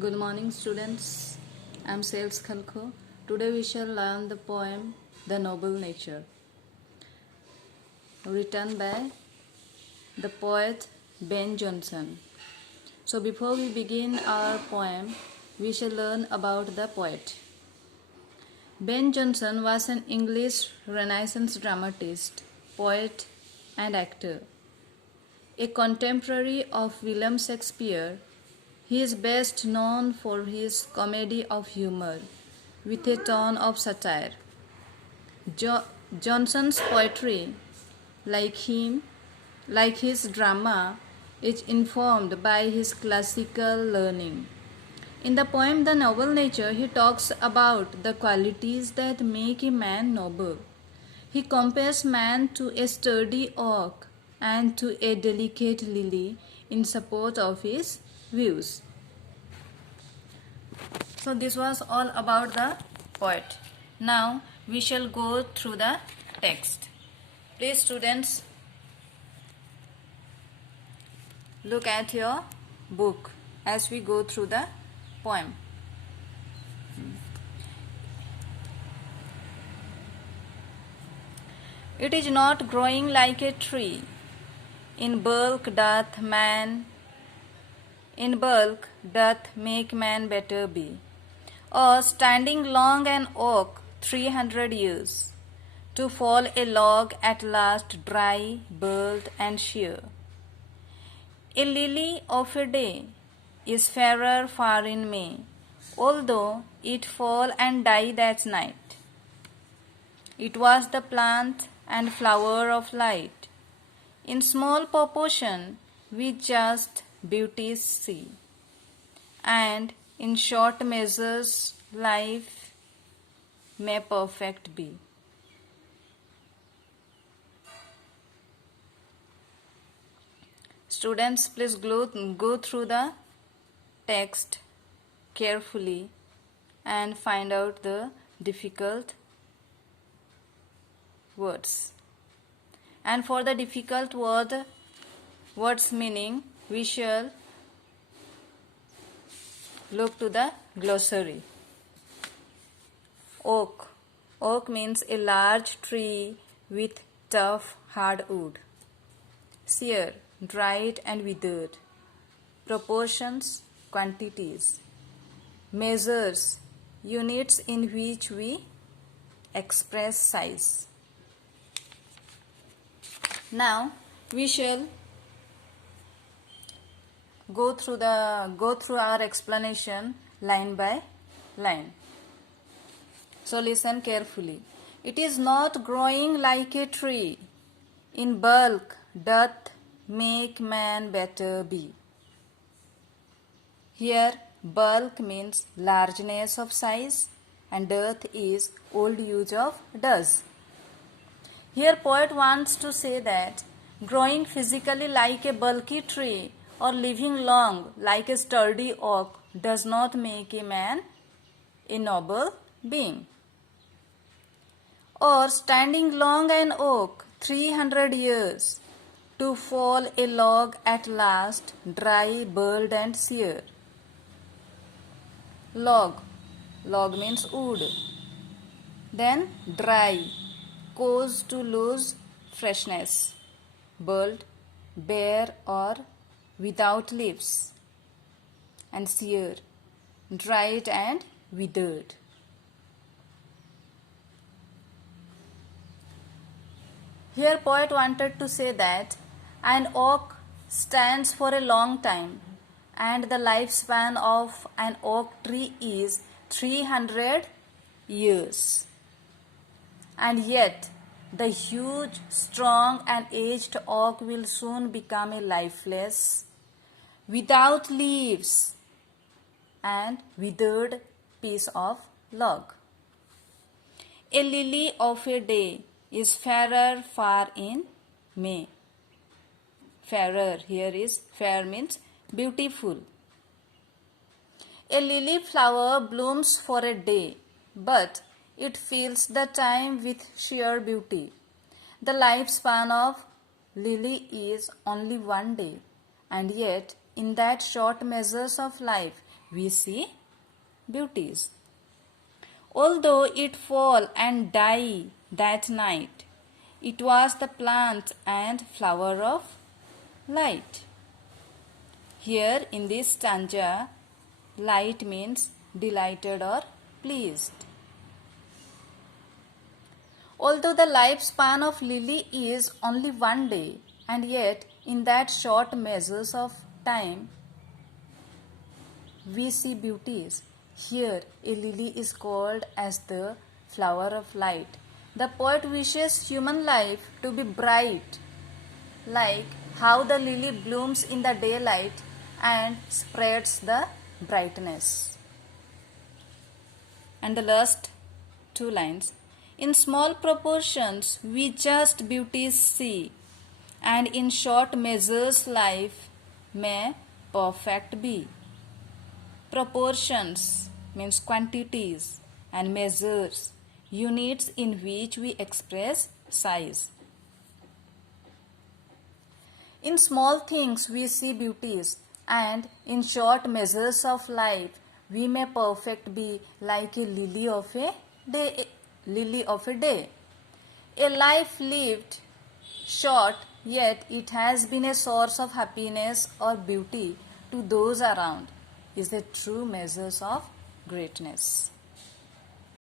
Good morning, students. I'm Sales Khalko. Today we shall learn the poem The Noble Nature, written by the poet Ben Jonson. So, before we begin our poem, we shall learn about the poet. Ben Jonson was an English Renaissance dramatist, poet, and actor. A contemporary of William Shakespeare, he is best known for his comedy of humor with a tone of satire. Jonson's poetry, like his drama, is informed by his classical learning. In the poem The Noble Nature, he talks about the qualities that make a man noble. He compares man to a sturdy oak and to a delicate lily in support of his views. So this was all about the poet. Now we shall go through the text. Please students, look at your book as we go through the poem. It is not growing like a tree. In bulk doth make man better be. Or standing long an oak 300 years, to fall a log at last dry, burled and sheer. A lily of a day is fairer far in May, although it fall and die that night. It was the plant and flower of light. In small proportion we just beauties see, and in short measures life may perfect be. Students, please go through the text carefully and find out the difficult words. And for the difficult words meaning, we shall look to the glossary. Oak. Oak means a large tree with tough, hard wood. Sere, dried and withered. Proportions, quantities. Measures, units in which we express size. Now we shall go through our explanation line by line. So listen carefully. It is not growing like a tree. In bulk doth make man better be. Here bulk means largeness of size and doth is old use of does. Here poet wants to say that growing physically like a bulky tree or living long like a sturdy oak does not make a man a noble being. Or standing long an oak 300 years, to fall a log at last dry, burled and sere. Log means wood. Then dry, cause to lose freshness. Burled, bare or without leaves. And sere, dried and withered. Here poet wanted to say that an oak stands for a long time and the lifespan of an oak tree is 300 years. And yet the huge, strong and aged oak will soon become a lifeless, without leaves and withered piece of log. A lily of a day is fairer far in May. Fairer, here is fair means beautiful. A lily flower blooms for a day, but it fills the time with sheer beauty. The lifespan of lily is only one day, and yet in that short measures of life we see beauties. Although it fall and die that night, it was the plant and flower of light. Here in this stanza, light means delighted or pleased. Although the lifespan of lily is only 1 day, and yet in that short measures of time, we see beauties. Here, a lily is called as the flower of light. The poet wishes human life to be bright, like how the lily blooms in the daylight and spreads the brightness. And the last 2 lines. In small proportions, we just beauties see, and in short measures life may perfect be. Proportions means quantities, and measures, units in which we express size. In small things we see beauties, and in short measures of life we may perfect be like a lily of a day. A life lived short, yet it has been a source of happiness or beauty to those around, is the true measures of greatness.